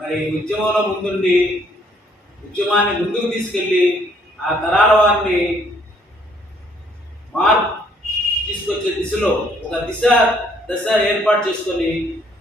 మరి ఉద్యమంలో ముందుండి ఉద్యమాన్ని ముందుకు తీసుకెళ్ళి ఆ తరాల వారిని మార్పు తీసుకొచ్చే దిశలో ఒక దిశ దశ ఏర్పాటు చేసుకొని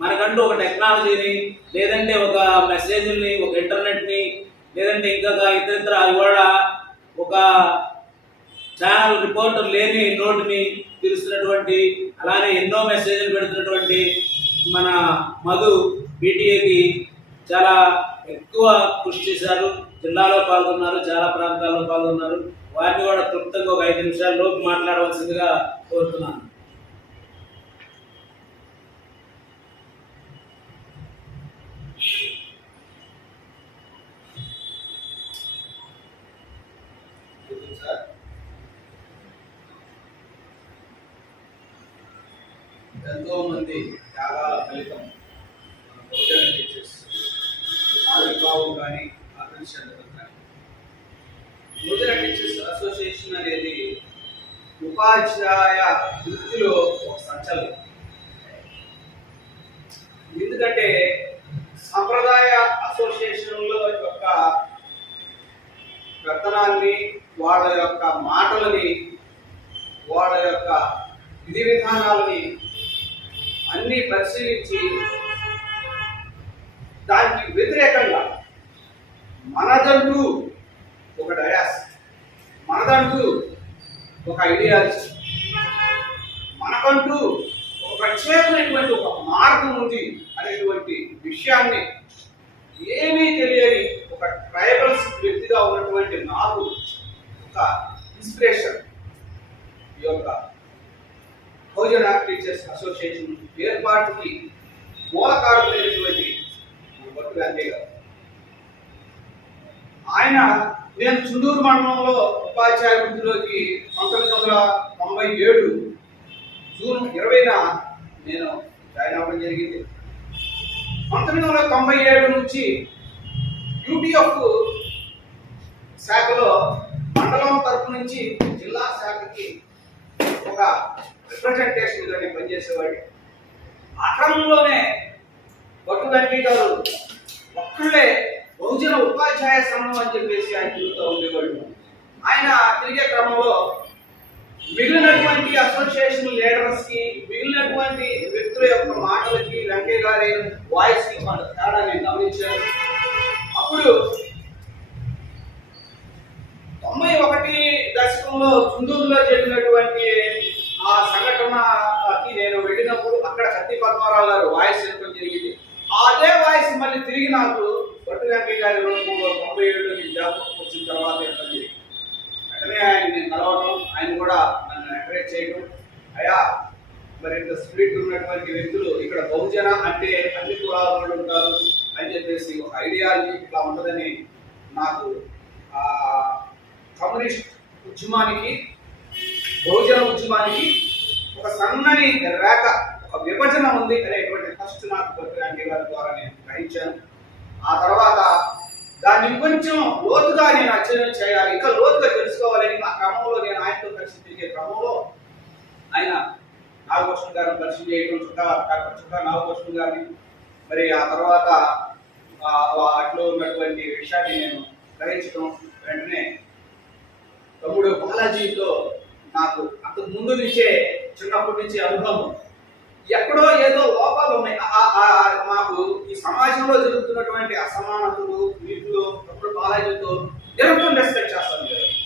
మనకంటూ ఒక టెక్నాలజీని లేదంటే ఒక మెసేజ్ని ఒక ఇంటర్నెట్ని లేదంటే ఇంకా ఇతరితర ఇవాళ ఒక ఛానల్ రిపోర్టర్ లేని నోటిని పిలుస్తున్నటువంటి అలానే ఎన్నో మెసేజ్లు పెడుతున్నటువంటి మన మధు బీటీఏకి చాలా ఎక్కువ కృషి చేశారు. జిల్లాలో పాల్గొన్నారు చాలా ప్రాంతాల్లో పాల్గొన్నారు. వారిని కూడా క్లుప్తంగా ఒక ఐదు నిమిషాల లోపు మాట్లాడవలసిందిగా కోరుతున్నాను. సార్ ఎంతో మంది త్యాగాల ఫలితం మన కానీ ఆకర్షణ కానీ టీచర్స్ అసోసియేషన్ అనేది ఉపాధ్యాయ వృత్తిలో ఒక సంచలనం. ఎందుకంటే సంప్రదాయ అసోసియేషన్లో యొక్క పెత్తనాన్ని వాళ్ళ యొక్క మాటలని వాళ్ళ యొక్క విధి విధానాలని అన్ని పరిశీలించి దానికి వ్యతిరేకంగా మనదంటూ ఒక డయాస్ మనదంటూ ఒక ఐడియాలజీ మనకంటూ ఒక ప్రత్యేకమైనటువంటి ఒక మార్గం ఉంది అనేటువంటి విషయాన్ని ఏమీ తెలియని ఒక ట్రైబల్స్ వ్యక్తిగా ఉన్నటువంటి నాకు ఒక ఇన్స్పిరేషన్ ఈ యొక్క భోజన టీచర్స్ అసోసియేషన్ ఏర్పాటుకి మూలకారులైనటువంటి మన భట్టు వెంకయ్య గారు. ఆయన నేను చుండూరు మండలంలో ఉపాధ్యాయ వృద్ధిలోకి పంతొమ్మిది వందల తొంభై ఏడు జూన్ ఇరవైన నేను జాయిన్ అవ్వడం జరిగింది. పంతొమ్మిది వందల తొంభై ఏడు నుంచి యూటీఎఫ్ శాఖలో మండలం తరపు నుంచి జిల్లా శాఖకి ఒక రిప్రజెంటేషన్గా నేను పనిచేసేవాడి ఆ క్రమంలోనే భట్టు వెంకయ్య గారు ఒక్కళ్ళే బహుజన ఉపాధ్యాయ సంఘం అని చెప్పేసి ఆయన తిరుగుతూ ఉండేవాడు ఆయన తిరిగే క్రమంలో మిగిలినటువంటి అసోసియేషన్ లీడర్స్కి మిగిలినటువంటి వ్యక్తుల యొక్క మాటలకి వెంకయ్య గారి వాయిస్కి కొంత తేడా నేను గమనించాను. అప్పుడు తొంభై ఒకటి దశకంలో చుందూరులో జరిగినటువంటి ఆ సంఘటనకి నేను వెళ్ళినప్పుడు అక్కడ కత్తి పద్మారావు గారు వాయిస్ వినడం జరిగింది. అదే వాయిస్ మళ్ళీ తిరిగి నాకు తండ్రి గారి రూపంలో తొంభై ఏడు జాబ్ వచ్చిన తర్వాత ఇబ్బంది వెంటనే ఆయన నేను కలవడం ఆయన కూడా నన్ను ఎంకరేజ్ చేయడం అయా మరి ఇంత స్పిరిట్ ఉన్నటువంటి వ్యక్తులు ఇక్కడ బహుజన అంటే అన్ని కులాల వాళ్ళు ఉంటారు అని చెప్పేసి ఒక ఐడియాలజీ ఇట్లా ఉంటుందని నాకు కమ్యూనిస్ట్ ఉద్యమానికి బహుజన ఉద్యమానికి ఒక సన్నని రేఖ ఒక విభజన ఉంది అనేటువంటి ఫస్ట్ నాకు గారి ద్వారా నేను గ్రహించాను. ఆ తర్వాత దాన్ని కొంచెం లోతుగా నేను అధ్యయనం చేయాలి. ఇంకా లోతుగా తెలుసుకోవాలని ఆ క్రమంలో నేను ఆయనతో కలిసి తిరిగే క్రమంలో ఆయన నాగభూషణ గారిని పరిచయం చేయడం చుట్టా డాక్టర్ చుట్టా నాగభూషణ గారిని. మరి ఆ తర్వాత అట్లో ఉన్నటువంటి విషయాన్ని నేను గ్రహించడం వెంటనే తమ్ముడు బాలాజీతో నాకు అంతకు ముందు నుంచే చిన్నప్పటి నుంచి అనుభవం ఎక్కడో ఏదో లోపాలు ఉన్నాయి. ఆ- ఆ- మాకు ఈ సమాజంలో జరుగుతున్నటువంటి అసమానతలు వీటిలో అప్పుడు బాలాజీతో నిరంతరం రెస్పెక్ట్ చేస్తాను లేదు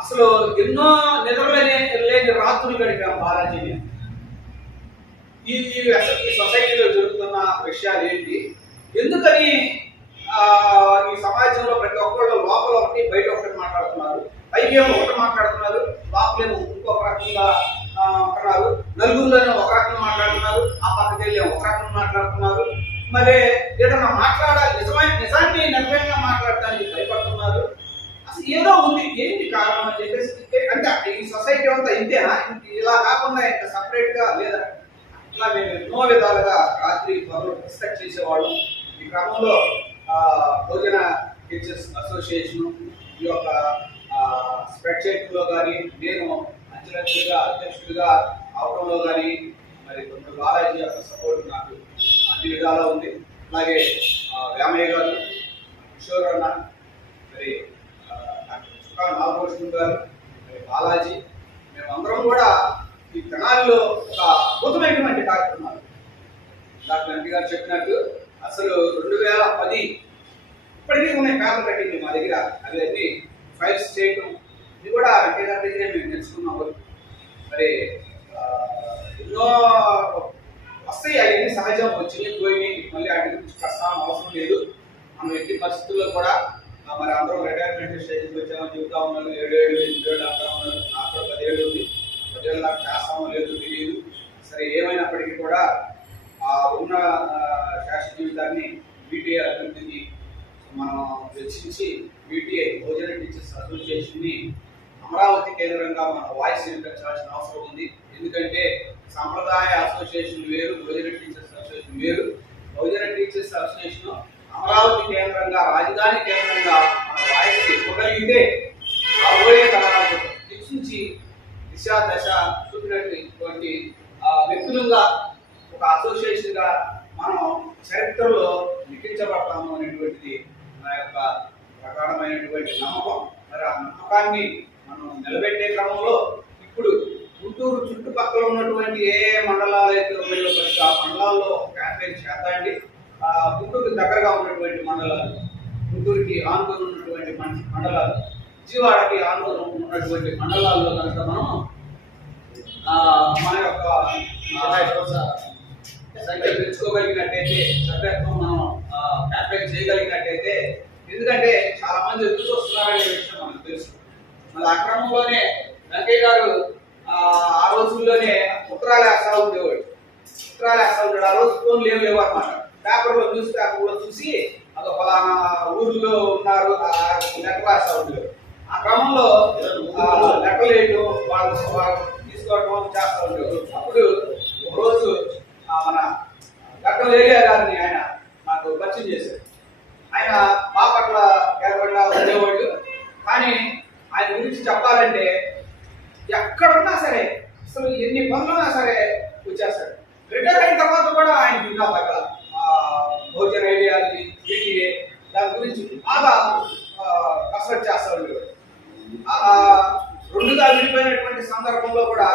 అసలు ఎన్నో నిద్రలేని లేని రాత్రులు గడిపాం బాలాజీని. ఈ ఈ సొసైటీలో జరుగుతున్న విషయాలు ఏంటి? ఎందుకని ఈ సమాజంలో ప్రతి ఒక్కళ్ళు లోపల ఒకటి బయట ఒకటి మాట్లాడుతున్నారు? ఐపీఎం ఒకటి మాట్లాడుతున్నారు. లోపలేమో ఇంకొక రకంగా అంటున్నారు. నలుగురులోనే ఒక రకంగా మాట్లాడుతున్నారు. ఆ పక్కకి వెళ్ళి ఒక రకంగా మాట్లాడుతున్నారు. మరి ఏదైనా మాట్లాడాలి నిజమైన నిజాన్ని నిర్భయంగా మాట్లాడటానికి భయపడుతున్నారు. అసలు ఏదో ఉంది. ఏంటి కారణం అని చెప్పేసి అంటే ఈ సొసైటీ అంతా ఇంతేనా? ఇలా కాకుండా ఇంకా సపరేట్గా లేదా? ఇట్లా మేము ఎన్నో విధాలుగా రాత్రి పనులు డిస్కస్ చేసేవాళ్ళం. ఈ క్రమంలో భోజన టీచర్స్ అసోసియేషన్ ఈ యొక్క స్ప్రెడ్లో కానీ నేను అంచెలంచెలుగా అధ్యక్షుడిగా అవడంలో కానీ మరి కొంత బాలాజీ యొక్క సపోర్ట్ నాకు అన్ని విధాలా ఉంది. అలాగే ఆ, వ్యామయ్య గారు కిషోర్ అన్న మరి ఆ, చుక్కా నాగభూషణ్ గారు మరి బాలాజీ మేమందరం కూడా ఈ తెనాలిలో ఒక అద్భుతమైనటువంటి కార్యక్రమాలు. డాక్టర్ ఎంపీ గారు చెప్పినట్టు అసలు రెండు వేల పది ఇప్పటికీ ఉన్నాయి పేపర్ కట్టింది మా దగ్గర. అవి అన్ని ఫైవ్ స్టేట్ ఇది కూడా వెంకయ్య గారి మేము తెలుసుకున్నాము మరి. ఎన్నో వస్తాయి అవన్నీ సహజం వచ్చింది పోయి మళ్ళీ వాటి గురించి ప్రస్తావన అవసరం లేదు. మనం ఎట్టి పరిస్థితుల్లో కూడా మరి అందరం రిటైర్మెంట్ స్టేజ్కి వచ్చామని చెబుతా ఉన్నాను ఏడు ఏడు ఎనిమిది ఏళ్ళు అంటా ఉన్నారు నాకు కూడా పదిహేడు ఉంది పదిహేడు దాకా చేస్తామో లేదో తెలియదు సరే ఏమైనప్పటికీ కూడా ఆ ఉన్న ఆ, శాస్త్ర జీవితాన్ని బీటీఏ అభివృద్ధికి మనం వెచ్చించి బీటీఐ భోజన టీచర్స్ అసోసియేషన్ని అమరావతి కేంద్రంగా పెంచాల్సిన అవసరం ఉంది. ఎందుకంటే సాంప్రదాయ అసోసియేషన్ వేరు భోజన టీచర్స్ అసోసియేషన్ వేరు. భోజన టీచర్స్ అసోసియేషన్ అమరావతి కేంద్రంగా రాజధాని కేంద్రంగా మన వాయిస్ ఇవ్వగలిగితే రాబోయే తరాలకు శిక్షించి దిశ దశ చూపినటువంటి ఆ, వ్యక్తులుగా ఒక అసోసియేషన్గా మనం చరిత్రలో లిఖించబడతాము అనేటువంటిది నా యొక్క ప్రగాఢమైనటువంటి నమ్మకం మరి ఆ నమ్మకాన్ని మనం నిలబెట్టే క్రమంలో ఇప్పుడు గుంటూరు చుట్టుపక్కల ఉన్నటువంటి ఏ ఏ మండలాలు అయితే ఉన్నాయో ప్రతి ఆ మండలాల్లో అండి ఆ గుంటూరుకి దగ్గరగా ఉన్నటువంటి మండలాలు గుంటూరుకి ఆనుకొని ఉన్నటువంటి మండలాలు విజయవాడకి ఆనుకొని ఉన్నటువంటి మండలాల్లో కనుక మనం మన యొక్క ఆ, సంఖ్య పెంచుకోగలిగినట్టయితే సభ్యత్వం మనం క్యాంపెయిన్ చేయగలిగినట్టయితే ఎందుకంటే చాలా మంది ఎదురు చూస్తున్నారనే విషయం మనకు తెలుసు. మన అక్రమంలోనే వెంకయ్య గారు ఆ, ఆ రోజుల్లోనే ఉత్తరాలు వేస్తా ఉండేవాడు. ఉత్తరాలు వేస్తా ఉంటాడు. ఆ రోజు ఫోన్ లేవు లేవు అనమాట పేపర్లో న్యూస్ పేపర్లో చూసి ఒక ఫలానా ఊర్లో ఉన్నారు ఆ లెటర్ రాస్తా ఉండేవాడు ఆ క్రమంలో లెటర్ లెక్కలు వాళ్ళు తీసుకోవడం చేస్తూ ఉండేవాడు అప్పుడు ఒక రోజు మన గడ్డం ఏరియా గారిని ఆయన నాకు పరిచయం చేశారు. ఆయన బాపట్ల కేంద్రంగా ఉండేవాళ్ళు. కానీ ఆయన గురించి చెప్పాలంటే ఎక్కడున్నా సరే అసలు ఎన్ని పనులున్నా సరే వచ్చేస్తాడు. రిటైర్ అయిన తర్వాత కూడా ఆయన ఇంకా తగ్గల భోజన ఐడియాలజీ బీటీఏ దాని గురించి బాగా కసరత్ కసరత్తు ఉండేవాడు రెండుగా విడిపోయినటువంటి సందర్భంలో కూడా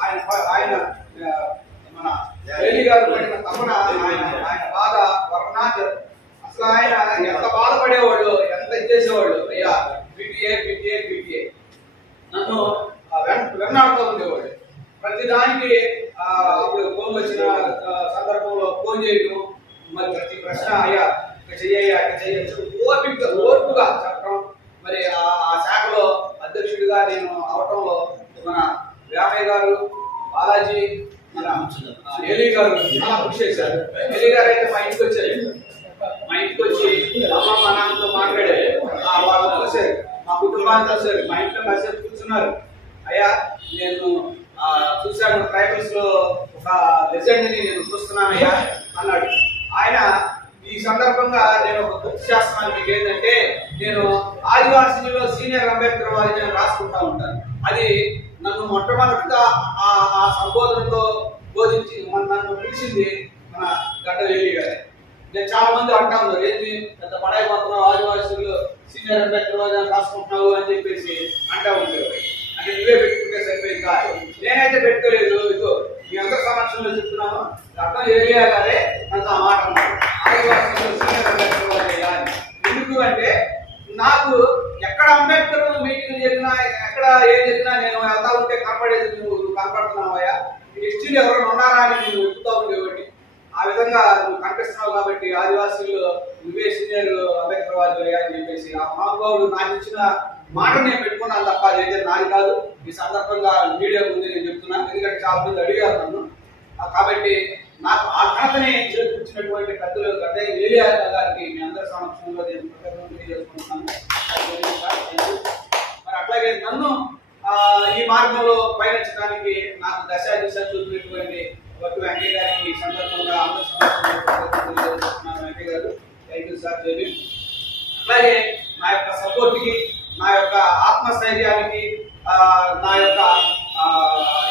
ఆయన ఆయన మన వేలి గారు పడిన తపన ఆయన ఆయన బాగా వర్ణాథ అసలు ఆయన ఎంత బాధపడేవాళ్ళు ఎంత ఇచ్చేసేవాళ్ళు అయ్యా బీటీఏ పిటిఏ పిటిఏ. నన్ను ఆ, వెన్నాడుతూ ఉండేవాడు ప్రతి ఇప్పుడు అప్పుడు ఫోన్ వచ్చిన సందర్భంలో ఫోన్ చేయటం మరి ప్రతి ప్రశ్న అయ్యా ఇక్కడ చెయ్యయ్యా ఇక చెయ్యొచ్చు ఓపిక ఓర్పుగా చెప్పడం మరి ఆ శాఖలో అధ్యక్షుడిగా నేను అవటంలో మన వ్యామయ్య గారు బాలాజీ మన ఆ, ఏలీ గారు చాలా కృషి చేశారు. ఏలీ గారు అయితే మా ఇంటికి వచ్చారు. మా ఇంటికి వచ్చి అమ్మ మా నాన్నతో మాట్లాడే ఆ, వాళ్ళు కలిసారు మా కుటుంబాన్ని కలిసారు మా ఇంట్లో కాసేపు కూర్చున్నారు. అయ్యా నేను చూశాను ట్రైబల్స్లో ఒక లెజెండ్ని నేను చూస్తున్నాను అయ్యా అన్నాడు. ఆయన ఈ సందర్భంగా నేను ఒక గుర్తు చేస్తున్నాను మీకు ఏంటంటే నేను ఆదివాసీలో సీనియర్ అంబేద్కర్ వారి నేను రాసుకుంటా ఉంటాను. అది నన్ను మొట్టమొదటిగా ఆ ఆ సంబోధనతో బోధించి మన నన్ను పిలిచింది మన గడ్డవేలి గారు. నేను చాలా మంది అంటా ఉన్నారు ఏంటి పెద్ద పడాయి పోతున్నావు ఆదివాసీలు సీనియర్ అంబేద్కర్ వారి అని రాసుకుంటున్నావు అని చెప్పేసి అంటా ఉండేవారు. అంటే నువ్వే పెట్టుకుంటే సరిపోయింది? కాదు నేనైతే పెట్టుకోలేదు. ఇదిగో మీ అందరి సమక్షంలో చెప్తున్నాను. అర్థం ఏరియా గారే అంత మాట ఎందుకు అంటే నాకు ఎక్కడ అంబేద్కర్ మీటింగ్ జరిగినా ఎక్కడ ఏం జరిగినా నేను వెళ్తా ఉంటే కనపడేది నువ్వు నువ్వు కనపడుతున్నావయ్యా. హిస్టరీలో ఎవరైనా ఉన్నారా అని నువ్వు వెతుకుతా కాబట్టి ఆ విధంగా నువ్వు కనిపిస్తున్నావు కాబట్టి ఆదివాసీలు నువ్వే సీనియర్ అంబేద్కర్ వాళ్ళు అని చెప్పేసి ఆ మహానుభావుడు నాకు ఇచ్చిన మాట నేను పెట్టుకున్నాను తప్ప అదైతే నాది కాదు. ఈ సందర్భంగా మీడియా ముందు నేను చెప్తున్నాను ఎందుకంటే చాలా మంది అడిగారు నన్ను. కాబట్టి నాకు ఆ ఘనతని చేకూర్చినటువంటి పెద్దలు గడ్డ ఏలియా గారికి మీ అందరి సమక్షంలో నేను తెలియజేసుకుంటున్నాను. మరి అట్లాగే నన్ను ఈ మార్గంలో పయనించడానికి నాకు దశ దిశ చూపినటువంటి వట్టు వెంకయ్య గారికి ఈ సందర్భంగా అందరి సమక్షంలో వెంకయ్య గారు. థ్యాంక్ యూ సార్ జేబీ అలాగే నా యొక్క సపోర్ట్కి నా యొక్క ఆత్మస్థైర్యానికి నా యొక్క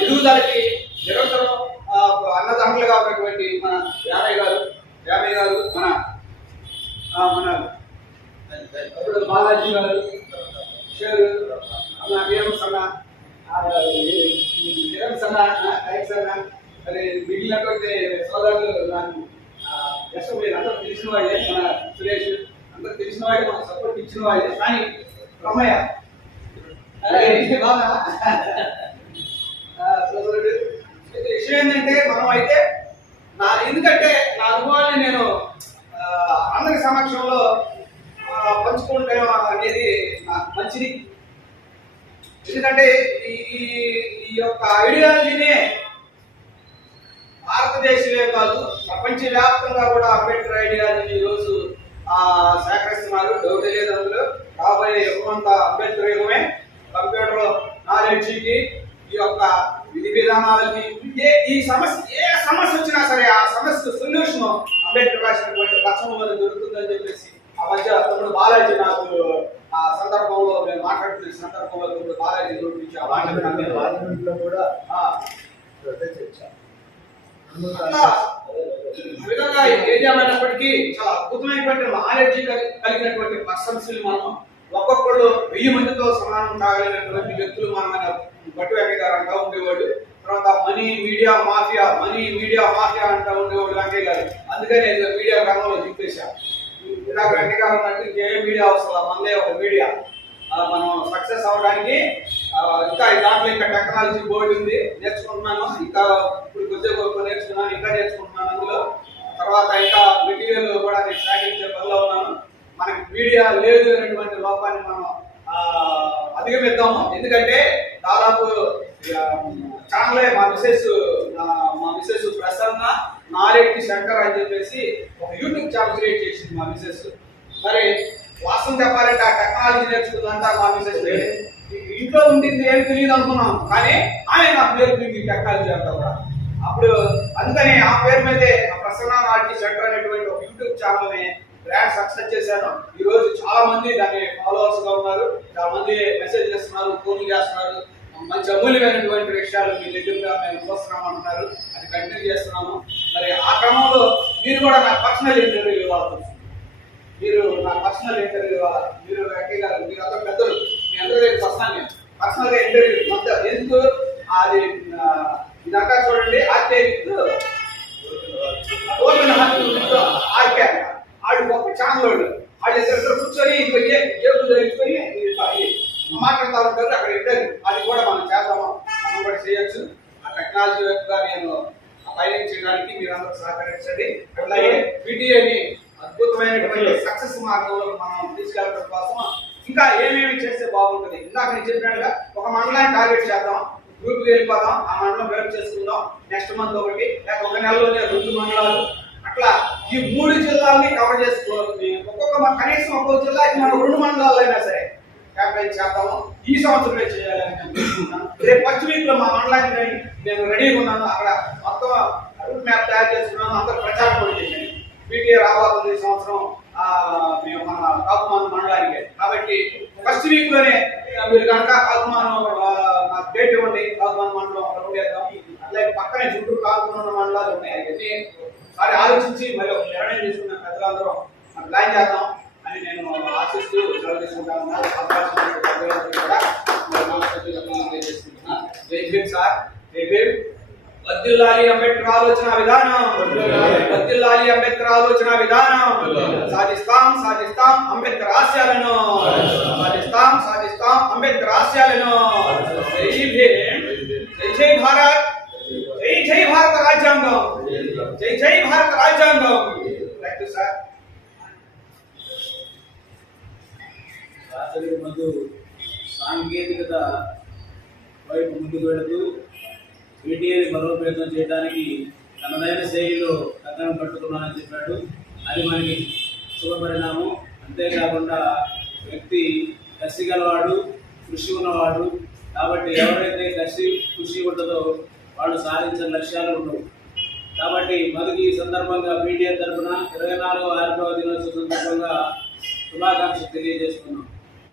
ఎదుగుదలకి నిరంతరం ఆ, అన్నదండలుగా ఉన్నటువంటి మన యాదయ్య గారు యాదయ్య గారు మన మన బాలాజీ గారు షేరు అన్న ఆ, మరి మిగిలినటువంటి సోదరులు నాకు జస్ట్ మీరు అందరూ తెలిసిన వాళ్ళే మన సురేష్ అందరూ తెలిసిన వాళ్ళే మన సపోర్ట్ ఇచ్చిన వాళ్ళే కానీ రమయ్య సోదరుడు. విషయం ఏంటంటే మనం అయితే నా ఎందుకంటే నా అనుభవాన్ని నేను అందరి సమక్షంలో పంచుకుంటాం అనేది మంచిది. ఎందుకంటే ఈ ఈ- యొక్క ఐడియాలజీనే భారతదేశమే కాదు ప్రపంచవ్యాప్తంగా కూడా అంబేద్కర్ ఐడియాలజీ ఈరోజు ఆ, సేకరిస్తున్నారు. డౌట్ లేదు అందులో? రాబోయే యుగం అంతా అంబేద్కర్ యుగమే కంప్యూటర్ నాలెడ్జికి ఈ యొక్క విధి విధానాలకి ఏ ఈ సమస్య ఏ సమస్య వచ్చినా సరే ఆ సమస్య సొల్యూషన్ అంబేద్కర్ రాసినటువంటి రచనలో దొరుకుతుందని చెప్పేసి ఆ మధ్య తమ్ముడు బాలాజీ నాకు ఆ సందర్భంలో మేము మాట్లాడుతున్న సందర్భంలో తమ్ముడు బాలాజీ చూపించి ఆ మాట నాకు నేను- పార్లమెంట్లో కూడా ఆ, అదే చర్చ అట్లా ఆ విధంగా ఏదేమైనప్పటికీ చాలా అద్భుతమైనటువంటి నాలెడ్జ్ కలిగినటువంటి పర్సన్స్ మనం ఒక్కొక్కళ్ళు వెయ్యి మందితో సమానం కాగలిగినటువంటి వ్యక్తులు మన మన భట్టు వెంకయ్య ఉండేవాళ్ళు. తర్వాత money media mafia money media mafia అంటూ ఉండేవాళ్ళు వెంకయ్య గారు అందుకని మీడియా రంగంలో దింపేశారు ఇందాక వెంకటారం అంటే అన్నట్టు మీడియా అవసరం మనదే ఒక మీడియా. మనం సక్సెస్ అవ్వడానికి ఇంకా దాంట్లో ఇంకా టెక్నాలజీ బోర్డు ఉంది నేర్చుకుంటున్నాను. ఇంకా నేర్చుకున్నాను ఇంకా నేర్చుకుంటున్నాను అందులో. తర్వాత ఇంకా మెటీరియల్ కూడా నేను సేకరించే పనిలో ఉన్నాను. మనకి మీడియా లేదు అనేటువంటి లోపాన్ని మనం అధిగమిద్దాము. ఎందుకంటే దాదాపు ఛానలే మా మిసెస్ మా మిసెస్ ప్రసన్న నారెడ్డి శంకర్ అని చెప్పేసి ఒక యూట్యూబ్ ఛానల్ క్రియేట్ చేసింది మా మిసెస్ మరి వాస్తవం చెప్పాలంటే ఆ టెక్నాలజీ నేర్చుకుందంతా మా మిసెస్ ఇంట్లో ఉండింది ఏం తెలియదు అనుకున్నాం. కానీ ఆయన నా పేరు టెక్నాలజీ అంతా కూడా. అప్పుడు అందుకని ఆ పేరు మీదే ప్రసన్న నాటి సెంటర్ అనేటువంటి ఒక యూట్యూబ్ ఛానల్ని బ్రాండ్ సక్సెస్ చేశాను. ఈ రోజు చాలా మంది దాని ఫాలోవర్స్గా ఉన్నారు. చాలా మంది మెసేజ్ చేస్తున్నారు ఫోన్లు చేస్తున్నారు. మంచి అమూల్యమైనటువంటి విషయాలు మీ దగ్గరగా మేము చూస్తున్నాం అంటున్నారు అది కంటిన్యూ చేస్తున్నాము. మరి ఆ క్రమంలో మీరు కూడా నా పర్సనల్ ఇంటర్వ్యూ ఇవ్వాలి. మీరు నా పర్సనల్ ఇంటర్వ్యూ ఇవ్వాలి. మీరు వెంకయ్య గారు మీరు అందరూ పెద్దలు. మీ అందరి దగ్గరికి వస్తాను నేను. పర్సనల్ ఇంటర్వ్యూ మొత్తం ఎందుకు? అది ఇదంతా చూడండి ఆర్కే విత్ ఓపెన్ ఆర్కే. అంట ఆడు గొప్ప ఛానల్ వాళ్ళు ఇద్దరు కూర్చొని ఇంకో ఏ జేబులు ధరించుకొని మాట్లాడుతూ ఉంటారు అక్కడ ఇద్దరు. అది కూడా మనం చేద్దాము. మనం కూడా చేయొచ్చు. ఆ టెక్నాలజీ వైపుగా నేను పయనించడానికి మీరందరూ సహకరించండి. అట్లాగే పీటీఏని అద్భుతమైనటువంటి సక్సెస్ మార్గంలో మనం తీసుకెళ్ళడం కోసం ఇంకా ఏమేమి చేస్తే బాగుంటుంది? ఇందాక నేను చెప్పినట్టుగా ఒక మండలాన్ని టార్గెట్ చేద్దాం. గ్రూప్ వెళ్ళిపోదాం. ఆ మండలం వేరు చేసుకుందాం. నెక్స్ట్ మంత్ ఒకటి లేక ఒక నెలలోనే రెండు మండలాలు. అట్లా ఈ మూడు జిల్లాల్ని కవర్ చేసుకోవాలి. ఒక్కొక్క కనీసం ఒక్కొక్క జిల్లాకి మనం రెండు మండలాలు అయినా సరే. క్యాంపెయిన్ చేద్దాము. ఈ సంవత్సరమే చేయాలని అనుకుంటున్నాను. రేపు ఫస్ట్ వీక్లో మా మండలానికి నేను రెడీగా ఉన్నాను. అక్కడ మొత్తం రూట్ మ్యాప్ తయారు చేసుకున్నాను. అందరూ ప్రచారం కూడా చేశాను పీటీఏ రాబోతుంది ఈ సంవత్సరం. మేము మన కాకుమాన్ మండలానికి. కాబట్టి ఫస్ట్ వీక్లోనే మీరు కనుక సార్ జై భీమ్ వర్ధిల్లాలి అంబేద్కర్ ఆలోచన విధానం వర్ధిల్లాలి అంబేద్కర్ ఆలోచన విధానం సాధిస్తాం సాధిస్తాం అంబేద్కర్ ఆశయాలను సాధిస్తాం సాధిస్తాం అంబేద్కర్ ఆశయాలను జై భీమ్ జై జై భారత్ జై జై భారత రాజ్యాంగం జై జై భారత రాజ్యాంగం థ్యాంక్ యూ సార్ రాత్రి ముందు సాంకేతికత వైపు ముందుకు వెళుతూ పీటీఏని బలోపేతం చేయడానికి తనదైన శైలిలో కథనం పట్టుకున్నానని చెప్పాడు. అది మనకి శుభపరిణామం అంతేకాకుండా వ్యక్తి కసి గలవాడు కృషి ఉన్నవాడు. కాబట్టి ఎవరైతే కసి కృషి ఉంటుందో వాళ్ళు సాధించిన లక్ష్యాలు ఉండవు. కాబట్టి మనకి ఈ సందర్భంగా పీటీఏ తరఫున ఇరవై నాలుగవ ఆరోగ్య దినోత్సవ సందర్భంగా శుభాకాంక్షలు తెలియజేస్తున్నాం.